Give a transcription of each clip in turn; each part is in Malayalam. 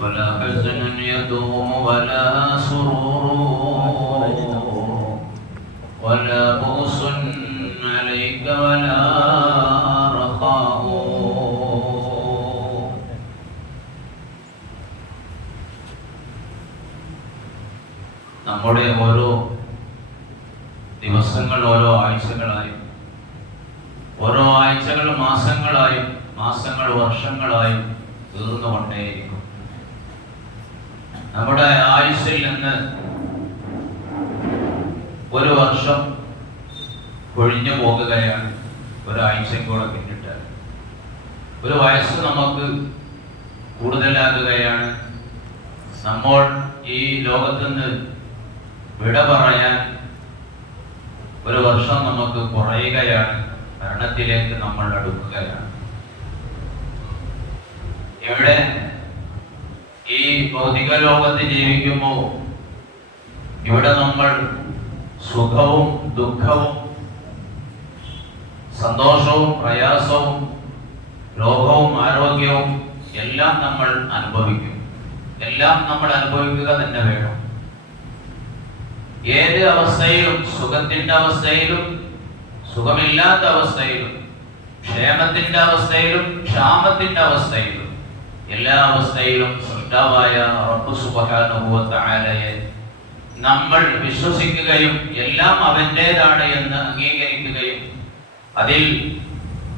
ولا حزن يدوم ولا سرور ولا بؤس عليك ولا رخاء നമ്മുടെ ഓരോ ദിവസങ്ങൾ ഓരോ ആഴ്ചകളായും, ഓരോ ആഴ്ചകൾ മാസങ്ങളായും, മാസങ്ങൾ വർഷങ്ങളായും തീർന്നുകൊണ്ടേയിരിക്കും. നമ്മുടെ ആയുസ്സിൽ നിന്ന് ഒരു വർഷം കൊഴിഞ്ഞു പോകുകയാണ്. ഒരാഴ്ചയും കൂടെ പിന്നിട്ട് ഒരു വയസ്സ് നമുക്ക് കൂടുതലാകുകയാണ്. നമ്മൾ ഈ ലോകത്ത് നിന്ന് വിട പറയാൻ ഒരു വർഷം നമുക്ക് കുറയുകയാണ്. മരണത്തിലേക്ക് നമ്മൾ അടുക്കുകയാണ്. ഇവിടെ ഈ ഭൗതിക ലോകത്ത് ജീവിക്കുമ്പോൾ ഇവിടെ നമ്മൾ സുഖവും ദുഃഖവും സന്തോഷവും പ്രയാസവും രോഗവും ആരോഗ്യവും എല്ലാം നമ്മൾ അനുഭവിക്കും. എല്ലാം നമ്മൾ അനുഭവിക്കുക തന്നെ വേണം. ഏത് അവസ്ഥയിലും, സുഖത്തിന്റെ അവസ്ഥയിലും സുഖമില്ലാത്ത അവസ്ഥയിലും, ക്ഷേമത്തിന്റെ അവസ്ഥയിലും ക്ഷാമത്തിന്റെ അവസ്ഥയിലും, എല്ലാ അവസ്ഥയിലും സൃഷ്ടാവായ റബ്ബ് സുബ്ഹാനഹു വ തആലയെ നമ്മൾ വിശ്വസിക്കുകയും എല്ലാം അവൻ്റേതാണ് എന്ന് അംഗീകരിക്കുകയും അതിൽ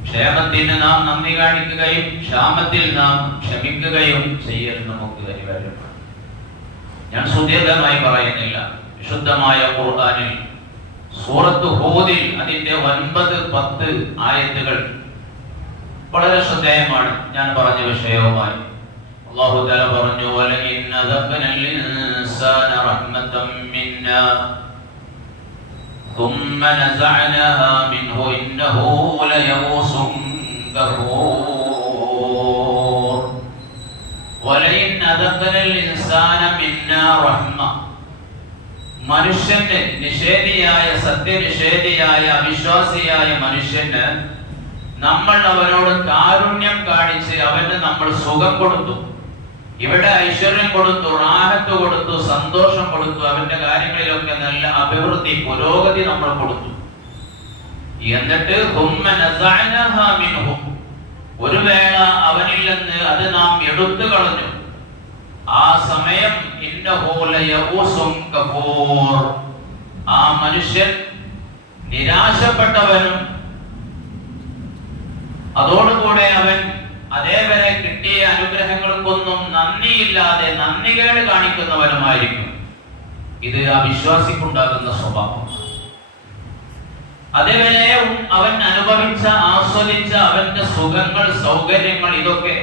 ക്ഷേമത്തിന് നാം നന്ദി കാണിക്കുകയും ക്ഷാമത്തിൽ നാം ക്ഷമിക്കുകയും ചെയ്യൽ നമുക്ക് അനിവാര്യമാണ്. ഞാൻ സുദീർഘമായി പറയുന്നില്ല. വിശുദ്ധമായ ഖുർആനിൽ സൂറത്ത് ഹൂദിൽ അതിന്റെ 9-10 ആയത്തുകൾ വളരെ ശ്രദ്ധേയമാണ്. ഞാൻ പറഞ്ഞ വിഷയവുമായി അല്ലാഹു തആല പറഞ്ഞു, വലഇൻ അദഖനൽ ഇൻസാന റഹ്മതൻ മിന്നാ ثم نزعناها منه إنه ليئوس كفور ولئن أذقنا الإنسان منا رحمة. മനുഷ്യന്റെ നിഷേധിയായ, സത്യനിഷേധിയായ, അവിശ്വാസിയായ മനുഷ്യന് നമ്മൾ അവനോട് കാരുണ്യം കാണിച്ച് അവന് നമ്മൾ സുഖം കൊടുത്തു. ഇവിടെ ഐശ്വര്യം കൊടുത്തു, റാഹത്ത് കൊടുത്തു, സന്തോഷം കൊടുത്തു, അവന്റെ കാര്യങ്ങളിലൊക്കെ നല്ല അഭിവൃദ്ധി, പുരോഗതി നമ്മൾ കൊടുത്തു. എന്നിട്ട് ഒരു വേള അവനിൽ നിന്ന് അത് നാം എടുത്തു കളഞ്ഞു. ആ സമയം ആ മനുഷ്യൻ നിരാശപ്പെട്ടവനും അതോടുകൂടെ അവൻ അതേവരെ കിട്ടിയ അനുഗ്രഹങ്ങൾക്കൊന്നും നന്ദിയില്ലാതെ നന്ദികേട് കാണിക്കുന്നവനുമായിരിക്കും. ഇത് അവിശ്വാസിക്കുണ്ടാകുന്ന സ്വഭാവം. അതേവരെ അവൻ അനുഭവിച്ച, ആസ്വദിച്ച അവന്റെ സുഖങ്ങൾ, സൗകര്യങ്ങൾ, ഇതൊക്കെ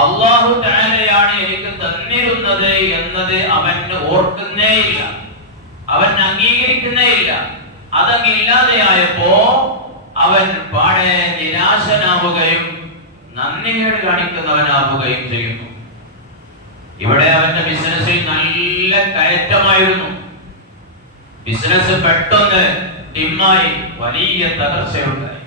അല്ലാഹു തആലയാണ് എനിക്ക് തന്നിരുന്നത് എന്നത് അവൻ ഓർക്കുന്നേയില്ല, അവൻ അംഗീകരിക്കുന്നേയില്ല. അതങ്ങില്ലാതെയായപ്പോ അവൻ പാടെ നിരാശനാവുകയും നന്ദികേട് കാണിക്കുന്നവനാവുകയും ചെയ്യുന്നു. ഇവിടെ അവന്റെ ബിസിനസ്സിൽ നല്ല കയറ്റമായിരുന്നു. ബിസിനസ് പെട്ടെന്ന് ഡിമ്മായി, വലിയ തകർച്ചയുണ്ടായി.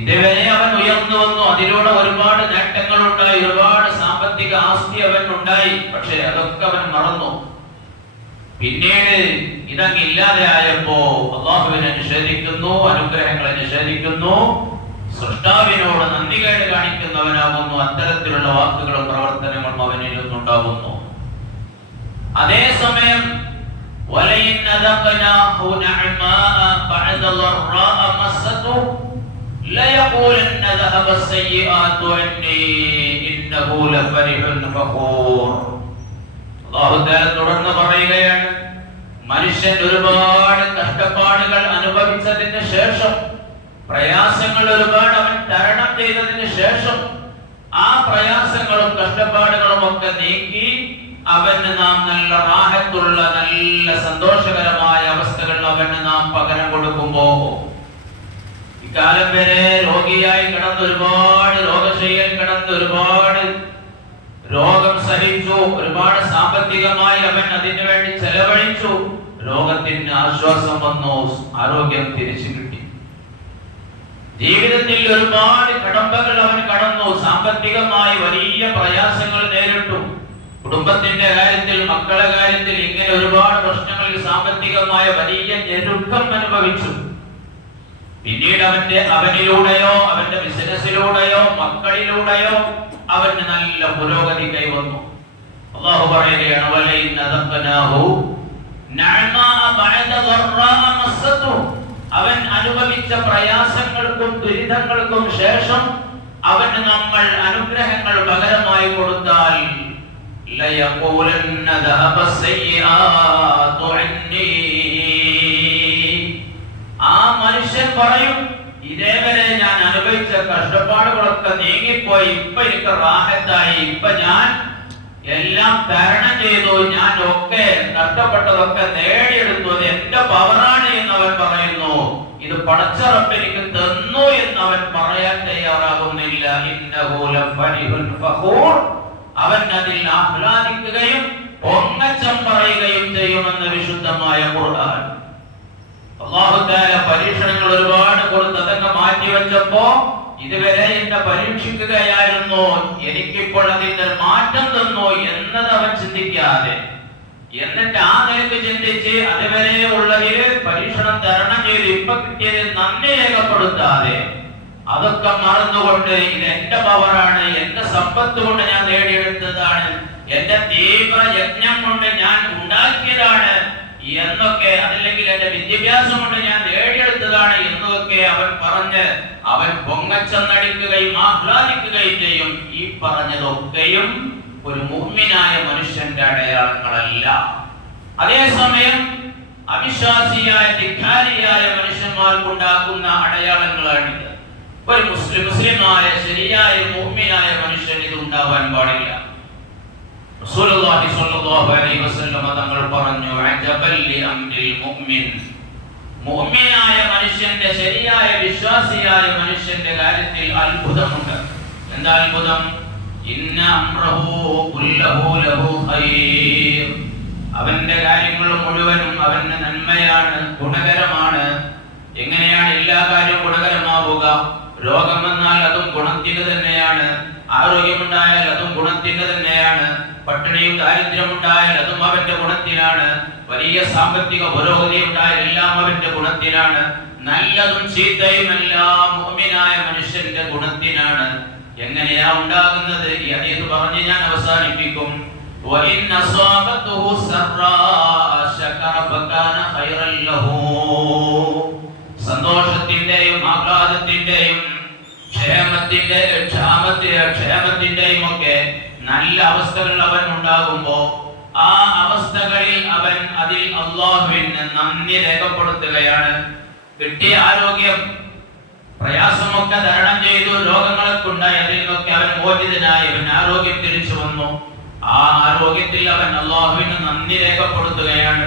ഇതുവരെ അവൻ ഉയർന്നു വന്നു, അതിലൂടെ ഒരുപാട് നേട്ടങ്ങൾ ഉണ്ടായി, ഒരുപാട് സാമ്പത്തിക ആസ്തി അവൻ ഉണ്ടായി. പക്ഷെ അതൊക്കെ അവൻ മറന്നു. പിന്നീട് ഇതങ്ങില്ലാതെ ആയപ്പോ അല്ലാഹുവിനെ നിഷേധിക്കുന്നു, അനുഗ്രഹങ്ങളെ നിഷേധിക്കുന്നു, സൃഷ്ടാവിനോട് നന്ദികേട് കാണിക്കുന്നവനാകുന്നു. അത്തരത്തിലുള്ള വാക്കുകളും പ്രവർത്തനങ്ങളും അവനിൽ നിന്നുണ്ടാകുന്നു. അതേസമയം തുടർന്ന് പറയുകയാണ്, മനുഷ്യൻ ഒരുപാട് കഷ്ടപ്പാടുകൾ അനുഭവിച്ചതിന് ശേഷം, പ്രയാസങ്ങൾ ഒരുപാട് അവൻ തരണം ചെയ്തതിന് ശേഷം, ആ പ്രയാസങ്ങളും കഷ്ടപ്പാടുകളും ഒക്കെ നീക്കി അവന് നാം നല്ല റാഹത്തുള്ള, നല്ല സന്തോഷകരമായ അവസ്ഥകൾ അവന് നാം പകരം കൊടുക്കുമ്പോ, ഇക്കാലം വരെ രോഗിയായി കിടന്ന്, ഒരുപാട് രോഗശയ്യയിൽ കിടന്ന്, ഒരുപാട് രോഗം സഹിച്ചു, ഒരുപാട് സാമ്പത്തികമായി അവൻ അതിനു വേണ്ടി ചെലവഴിച്ചു. രോഗത്തിന് ആശ്വാസം വന്നു, ആരോഗ്യം തിരിച്ചു കിട്ടി. ജീവിതത്തിൽ ഒരുപാട് കടമ്പകൾ അവൻ കടന്നു, സാമ്പത്തികമായി വലിയ പ്രയാസങ്ങൾ നേരിട്ടു. കുടുംബത്തിന്റെ കാര്യത്തിൽ, മക്കളെ കാര്യത്തിൽ ഇങ്ങനെ ഒരുപാട് പ്രശ്നങ്ങളിൽ സാമ്പത്തികമായ വലിയ ഞെരുക്കം അനുഭവിച്ചു. പിന്നീട് അവനിലൂടെയോ അവന്റെ ബിസിനസ്സിലൂടെയോ മക്കളിലൂടെയോ അവന് നല്ല പുരോഗതി കൈവന്നു. അല്ലാഹു പറയുകയാണ്, വലൈൻ അദഖനാഹു നഅമാ ബഅദ ദർറാ മസ്സതു. അവൻ അനുഭവിച്ച പ്രയാസങ്ങൾക്കും ദുരിതങ്ങൾക്കും ശേഷം അവന് നമ്മൾ അനുഗ്രഹങ്ങൾ പകരമായി കൊടുത്താൽ ലയഖൂലന്ന ദഹബ സയ്യിആതു അന്നി. ആ മനുഷ്യൻ പറയും, ഇതേവരെ ഞാൻ അനുഭവിച്ച കഷ്ടപ്പാടുകളൊക്കെ നീങ്ങിപ്പോയി, ഇപ്പൊ എനിക്ക് റാഹത്തായി, ഇപ്പൊ ഞാൻ എല്ലാം തരണം ചെയ്തു, ഞാൻ ഒക്കെ നഷ്ടപ്പെട്ടതൊക്കെ നേടിയെടുത്തു, അത് എന്റെ പവറാണ് എന്നവൻ പറയുന്നു. ഇത് പടച്ച റബ്ബ് എനിക്ക് തന്നു എന്നവൻ പറയാൻ തയ്യാറാകുന്നില്ല. ഇന്നഹു ലഫരിഹുൻ ഫഖൂർ. അവൻ അതിൽ ആഹ്ലാദിക്കുകയും പൊങ്ങച്ചം പറയുകയും ചെയ്യുമെന്ന് വിശുദ്ധമായ ഖുർആൻ. അല്ലാഹു തആല പരീക്ഷണങ്ങൾ ഒരുപാട് കൊടുത്ത് അതൊക്കെ മാറ്റിവെച്ചപ്പോ ഇതുവരെ എന്നെ പരീക്ഷിക്കുകയായിരുന്നു, എനിക്കിപ്പോൾ അതിന്റെ മാറ്റം തന്നു എന്നത് അവൻ ചിന്തിക്കാതെ, എന്നിട്ട് ആ നിലക്ക് ചിന്തിച്ച് അതുവരെ ഉള്ളതിൽ പരീക്ഷണം തരണം ചെയ്ത് ഇപ്പൊ കിട്ടിയതിൽ നന്ദി രേഖപ്പെടുത്താതെ അതൊക്കെ മറന്നുകൊണ്ട് ഇത് എന്റെ പവറാണ്, എന്റെ സമ്പത്ത് കൊണ്ട് ഞാൻ നേടിയെടുത്തതാണ്, എന്റെ തീവ്ര യജ്ഞം കൊണ്ട് ഞാൻ ഉണ്ടാക്കിയതാണ് എന്നൊക്കെ, അതല്ലെങ്കിൽ എന്റെ വിദ്യാഭ്യാസം കൊണ്ട് ഞാൻ നേടിയെടുത്തതാണ് എന്നൊക്കെ അവൻ പറഞ്ഞ് അവൻ പൊങ്ങച്ചം നടിക്കുകയും ആഹ്ലാദിക്കുകയും ചെയ്യും. ഈ പറഞ്ഞതൊക്കെയും ഒരു മുഅ്മിനായ മനുഷ്യന്റെ അടയാളങ്ങളല്ല. അതേസമയം അവിശ്വാസിയായ ധിക്കാരിയായ മനുഷ്യന്മാർക്കുണ്ടാക്കുന്ന അടയാളങ്ങളാണിത്. ഒരു മുസ്ലിമായ ശരിയായ മുഅ്മിനായ മനുഷ്യൻ ഇത് ഉണ്ടാവാൻ പാടില്ല. റസൂലുള്ളാഹി സ്വല്ലല്ലാഹു അലൈഹി വസല്ലം തങ്ങൾ പറഞ്ഞു, അജബൽ ലി അംരിൽ മുഅ്മിൻ. മുഅ്മിനായ മനുഷ്യന്റെ, ശരിയായ വിശ്വാസിയായ മനുഷ്യന്റെ കാര്യത്തിൽ അത്ഭുതമുണ്ട്. എന്താ അത്ഭുതം? ഇന്ന അംറഹു കുല്ലഹു ലഹു ഖൈർ. അവന്റെ കാര്യങ്ങൾ മുഴുവനും അവന് നന്മയാണ്, ഗുണകരമാണ്. എങ്ങനെയാണ് എല്ലാ കാര്യവും ഗുണകരമാവുക? രോഗം വന്നാൽ അതും ഗുണത്തിന് തന്നെയാണ്, ആരോഗ്യമുണ്ടായാൽ അതും ഗുണത്തിന് തന്നെയാണ്, പട്ടിണിയും ദാരിദ്ര്യം ഉണ്ടായാൽ അതും അവന്റെ ഗുണത്തിനാണ്, വലിയ സാമ്പത്തിക പുരോഗതി ഉണ്ടായാൽ എല്ലാം അവന്റെ ഗുണത്തിനാണ്, നല്ലതും ചീത്തയും എല്ലാം മുഅ്മിനായ മനുഷ്യന്റെ ഗുണത്തിനാണ്. എങ്ങനെയാ ഉണ്ടാകുന്നത്? ഈ ഹദീസ് പറഞ്ഞ് ഞാൻ അവസാനിപ്പിക്കും. വഇൻ അസാബതുഹു സറാ ശകറ ഫകാന ഖൈറൻ ലഹു. സന്തോഷത്തിന്റെയും ആഹ്ലാദത്തിന്റെയും ക്ഷേമത്തിന്റെയും ഒക്കെ നല്ല അവസ്ഥകൾ അവൻ ഉണ്ടാകുമ്പോ ആ അവസ്ഥകളിൽ അവൻ അതിൽ അല്ലാഹുവിന് നന്ദി രേഖപ്പെടുത്തുകയാണ്. കിട്ടിയ ആരോഗ്യം, പ്രയാസമൊക്കെ തരണം ചെയ്തു, രോഗങ്ങളൊക്കെ ഉണ്ടായി, അതിൽ നിന്നൊക്കെ അവൻ മോചിതനായി, അവൻ ആരോഗ്യം തിരിച്ചു വന്നു. ആ ആരോഗ്യത്തിൽ അവൻ അല്ലാഹുവിന് നന്ദി രേഖപ്പെടുത്തുകയാണ്.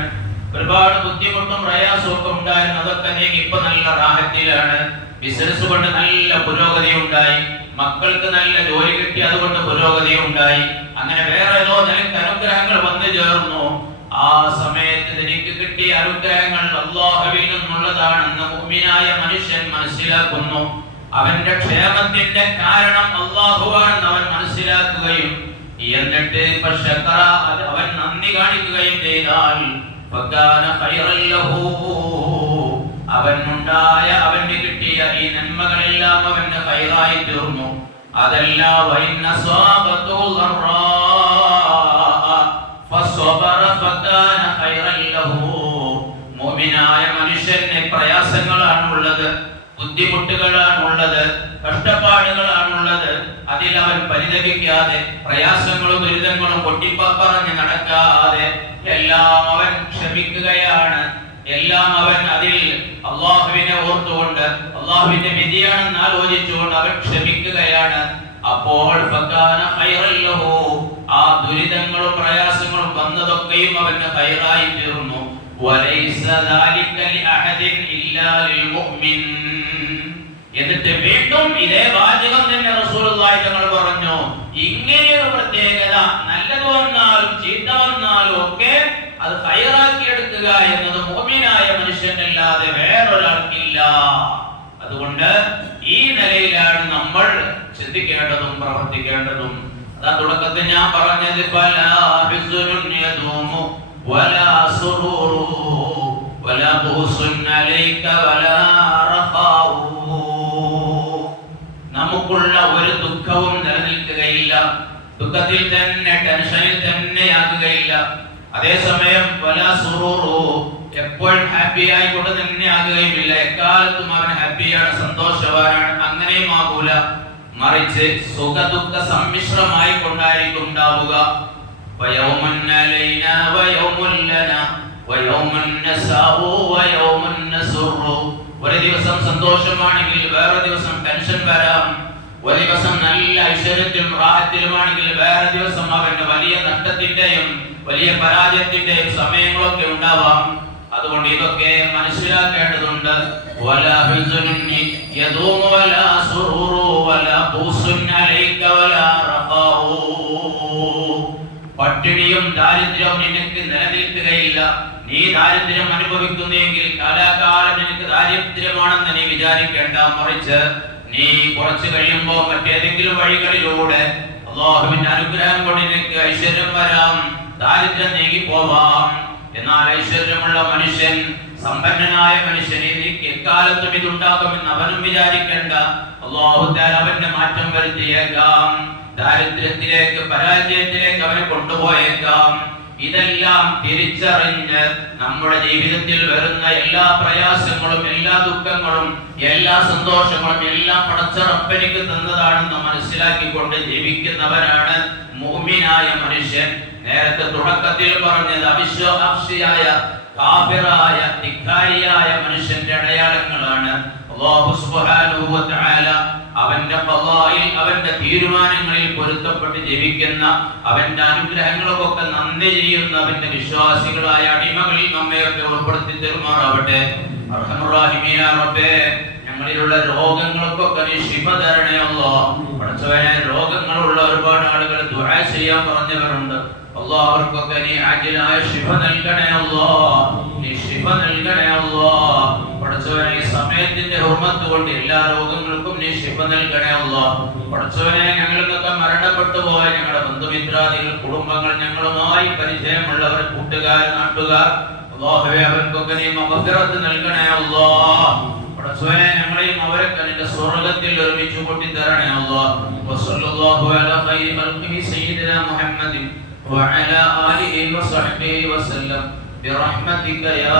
ഒരുപാട് ബുദ്ധിമുട്ടും പ്രയാസവും ഒക്കെ ഉണ്ടായിരുന്നു, അതൊക്കെ നീങ്ങി ഇപ്പൊ നല്ല റാഹത്തിലാണ്. ബിസിനസ് കൊണ്ട് നല്ല പുരോഗതി ഉണ്ടായി, മക്കൾക്ക് നല്ല ജോലി കിട്ടി, അതുകൊണ്ട് പുരോഗതി ഉണ്ടായി. അങ്ങനെ വേറെ ഏതോ നിലക്ക് അനുഗ്രഹങ്ങൾ വന്നു ചേർന്നു. ആ സമയത്ത് എനിക്ക് കിട്ടിയ അനുഗ്രഹങ്ങൾ അല്ലാഹുവിൽ നിന്നുള്ളതാണെന്ന് മുഅ്മിനായ മനുഷ്യൻ മനസ്സിലാക്കുന്നു. അവന്റെ ക്ഷേമത്തിന്റെ കാരണം അല്ലാഹുവാണെന്ന് അവൻ മനസ്സിലാക്കുകയും എന്നിട്ട് അവൻ നന്ദി കാണിക്കുകയും ചെയ്താൽ അവന് കിട്ടിയ ഈ നന്മകളെല്ലാം അവന്റെ ഖൈറായി തീർന്നു. അതല്ല മുഅ്മിനായ മനുഷ്യന് പ്രയാസങ്ങളാണുള്ളത്, ബുദ്ധിമുട്ടുകളാണുള്ളത്, കഷ്ടപ്പാടുകളാണുള്ളത്. അതിൽ അവൻ പരിതപിക്കാതെ, പ്രയാസങ്ങളും ദുരിതങ്ങളും പൊട്ടിപ്പറഞ്ഞ് നടക്കാതെ എല്ലാം അവൻ ക്ഷമിക്കുകയാണ്. എല്ലാം അവൻ അതിൽ അല്ലാഹുവിനെ ഓർത്തുകൊണ്ട്, അല്ലാഹുവിന്റെ വിധിയാണെന്ന് ആലോചിച്ചുകൊണ്ട് അവൻ ക്ഷമിക്കുകയാണ്. അപ്പോൾ ആ ദുരിതങ്ങളും പ്രയാസങ്ങളും വന്നതൊക്കെയും അവന് ഖൈറായി തീർന്നു. എന്നിട്ട് വീണ്ടും ഇതേ വാചകം തന്നെ റസൂലുള്ളാഹി തങ്ങൾ പറഞ്ഞു, ഇങ്ങനെയൊരു പ്രത്യേകത, നല്ലത് വന്നാലും ചീത്ത വന്നാലും ഒക്കെ അത് ഖൈറാക്കി എടുക്കുക എന്നത് മുഅ്മിനായ മനുഷ്യനല്ലാതെ വേറൊരാൾക്കില്ല. അതുകൊണ്ട് ഈ നിലയിലാണ് നമ്മൾ ചിന്തിക്കേണ്ടതും പ്രവർത്തിക്കേണ്ടതും. അതാ തുടക്കത്തിൽ ഞാൻ പറഞ്ഞത്, ബൂസുൻ അലൈക വലാ റഖാഉ. നമുക്കുള്ള ഒരു ദുഃഖവും നിലനിൽക്കുകയില്ല, ദുഃഖത്തിൽ തന്നെ ടെൻഷനിൽ തന്നെയാകുകയില്ല. അതേസമയം വലാ സുറൂറു, എപ്പോഴും ഹാപ്പി ആയിക്കൊണ്ട് തന്നെ ആകുകയുമില്ല, എക്കാലത്തും അവൻ ഹാപ്പിയാണ്, സന്തോഷവാനാണ്, അങ്ങനെയും ആകൂല. മറിച്ച് സുഖ ദുഃഖ സമ്മിശ്രമായി കൊണ്ടായിരിക്കും ഉണ്ടാവുക. വയൗമുൻ അലൈനാ വയൗമുൻ ലനാ വയൗമുൻ നസാഉ വയൗമുൻ നസുറു. ഒരു ദിവസം സന്തോഷമാണെങ്കിൽ വേറെ ദിവസം ടെൻഷൻ വരാം. ഒരു ദിവസം നല്ല ഐശ്വര്യത്തിലും റാഹത്തിലുമാണെങ്കിൽ വേറെ ദിവസം അവന്റെ വലിയ നഷ്ടത്തിന്റെയും വലിയ പരാജയത്തിന്റെയും സമയങ്ങളൊക്കെ ഉണ്ടാവാം. അതുകൊണ്ട് ഇതൊക്കെ മനസ്സിലാക്കേണ്ടതുണ്ട്. വലാ ഹുസ്നുൻ യദൂമു വലാ സുറൂറു വലാ ബൂസുൻ അലൈക വലാ റഖാഉ. പട്ടിണിയും ദാരിദ്ര്യവും നിനക്ക് നിലനിൽക്കുകയില്ല. നീ ദാരിദ്ര്യം അനുഭവിക്കുന്നെങ്കിൽ കാലാകാലം നിനക്ക് ദാരിദ്ര്യമാണെന്ന് നീ വിചാരിക്കേണ്ട. മറിച്ച് നീ കുറച്ച് കഴിയുമ്പോൾ മറ്റേതെങ്കിലും വഴികളിലൂടെ അല്ലാഹുവിന്റെ അനുഗ്രഹം കൊണ്ട് നിനക്ക് ഐശ്വര്യം വരാം, ദാരിദ്ര്യം നീങ്ങി പോവാം. എന്നാൽ ഐശ്വര്യമുള്ള മനുഷ്യൻ, സമ്പന്നനായ മനുഷ്യൻ എനിക്ക് എക്കാലത്തും ഇതുണ്ടാകുമെന്ന് അവനും വിചാരിക്കേണ്ട. അല്ലാഹു തആല അവന്റെ മാറ്റം വരുത്തിയേക്കാം, ദാരിദ്ര്യത്തിലേക്ക് പരാജയത്തിലേക്ക് അവനെ കൊണ്ടുപോയേക്കാം. ഇതെല്ലാം തിരിച്ചറിഞ്ഞ് നമ്മുടെ ജീവിതത്തിൽ വരുന്ന എല്ലാ പ്രയാസങ്ങളും എല്ലാ ദുഃഖങ്ങളും എല്ലാ സന്തോഷങ്ങളും എല്ലാം പടച്ച റബ്ബിനിക്ക് തന്നതാണെന്ന് മനസ്സിലാക്കിക്കൊണ്ട് ജീവിക്കുന്നവനാണ് മുഅ്മിനായ മനുഷ്യൻ. നേരത്തെ തുടക്കത്തിൽ പറഞ്ഞത് അവിശ്വാസിയായ കാഫിറായ ധിക്കാരിയായ മനുഷ്യന്റെ അടയാളങ്ങളാണ്. അല്ലാഹു സുബ്ഹാനഹു വ തആല അവന്റെ ഖളായിൽ അവന്റെ തീരുമാനങ്ങളിൽ പൊരുത്തപ്പെട്ട് ജീവിക്കുന്ന അവന്റെ അനുഗ്രഹങ്ങൾക്കൊക്കെ നന്ദി ചെയ്യുന്ന അവന്റെ വിശ്വാസികളായ അടിമകളിൽ നമ്മയൊക്കെ ഉൾപ്പെടുത്തി തരുമാറാവട്ടെ. അർഹമർ റഹീമായ റബ്ബേ, ഞങ്ങളിലുള്ള രോഗങ്ങൾക്കൊക്കെ നീ ശിഫ തരണേ അല്ലാഹ്. പടച്ചവനെ, രോഗങ്ങളുള്ള ഒരുപാട് ആളുകൾ ദുആ ചെയ്യാൻ പറഞ്ഞവരുണ്ട്. അല്ലാഹ് അവർക്കൊക്കെ നീ ആജിലായ ശിഫ നൽകണേ അല്ലാഹ്, നീ ശിഫ നൽകണേ അല്ലാഹ്. പടച്ചവനെ, ഈ സമയത്തിന്റെ ഹുർമത്ത് കൊണ്ട് എല്ലാ രോഗങ്ങൾക്കും നീ ശിഫ നൽകണേ അല്ലാഹ്. പടച്ചവനെ, ഞങ്ങൾക്കൊക്കെ മരണപ്പെട്ടു പോയ ഞങ്ങളുടെ ബന്ധുമിത്രാദികൾ, കുടുംബങ്ങൾ, ഞങ്ങളുമായി പരിചയമുള്ളവർ, കൂട്ടുകാർ, നാട്ടുകാർ, അല്ലാഹുവേ, അവർക്കൊക്കെ നീ മഗ്ഫിറത്ത് നൽകണേ അല്ലാഹ്. പടച്ചവനെ, ഞങ്ങളെയും അവരൊക്കെ നിന്റെ സ്വർഗ്ഗത്തിൽ ഒരുമിച്ച് കൂട്ടി തരണേ അല്ലാഹ്. വസല്ലല്ലാഹു അലാ ഖൈരി ഖൽഖിഹി സയ്യിദിനാ മുഹമ്മദിൻ വഅലാ ആലിഹി വസഹ്ബിഹി വസല്ലം ബിറഹ്മതിക യാ